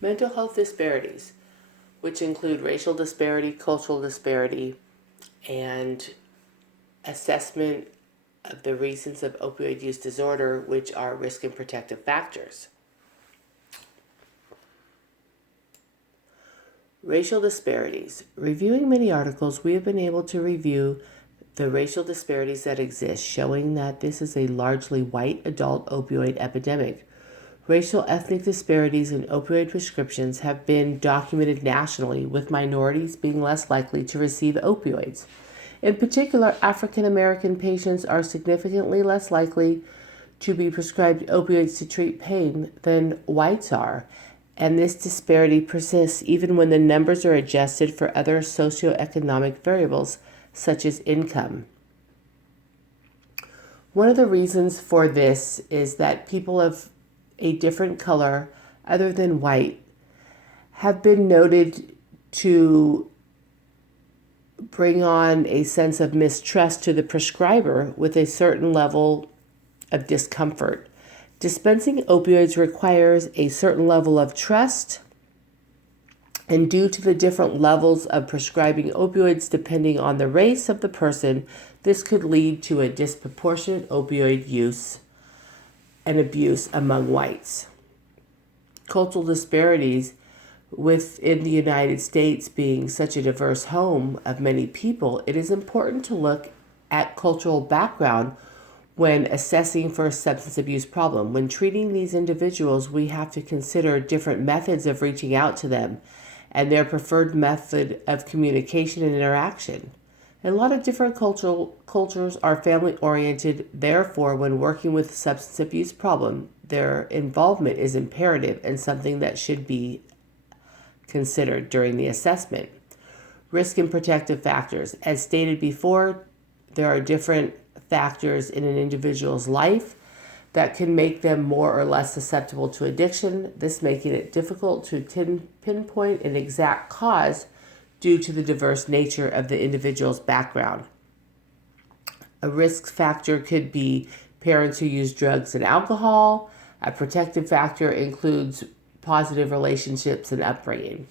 Mental health disparities, which include racial disparity, cultural disparity, and assessment of the reasons of opioid use disorder, which are risk and protective factors. Racial disparities. Reviewing many articles, we have been able to review the racial disparities that exist, showing that this is a largely white adult opioid epidemic. Racial ethnic disparities in opioid prescriptions have been documented nationally, with minorities being less likely to receive opioids. In particular, African American patients are significantly less likely to be prescribed opioids to treat pain than whites are, and this disparity persists even when the numbers are adjusted for other socioeconomic variables such as income. One of the reasons for this is that people of a different color other than white have been noted to bring on a sense of mistrust to the prescriber with a certain level of discomfort. Dispensing opioids requires a certain level of trust, and due to the different levels of prescribing opioids depending on the race of the person, this could lead to a disproportionate opioid use and abuse among whites. Cultural disparities within the United States being such a diverse home of many people, it is important to look at cultural background when assessing for a substance abuse problem. When treating these individuals, we have to consider different methods of reaching out to them and their preferred method of communication and interaction. A lot of different cultures are family oriented. Therefore, when working with a substance abuse problem, their involvement is imperative and something that should be considered during the assessment. Risk and protective factors. As stated before, there are different factors in an individual's life that can make them more or less susceptible to addiction, this making it difficult to pinpoint an exact cause due to the diverse nature of the individual's background. A risk factor could be parents who use drugs and alcohol. A protective factor includes positive relationships and upbringing.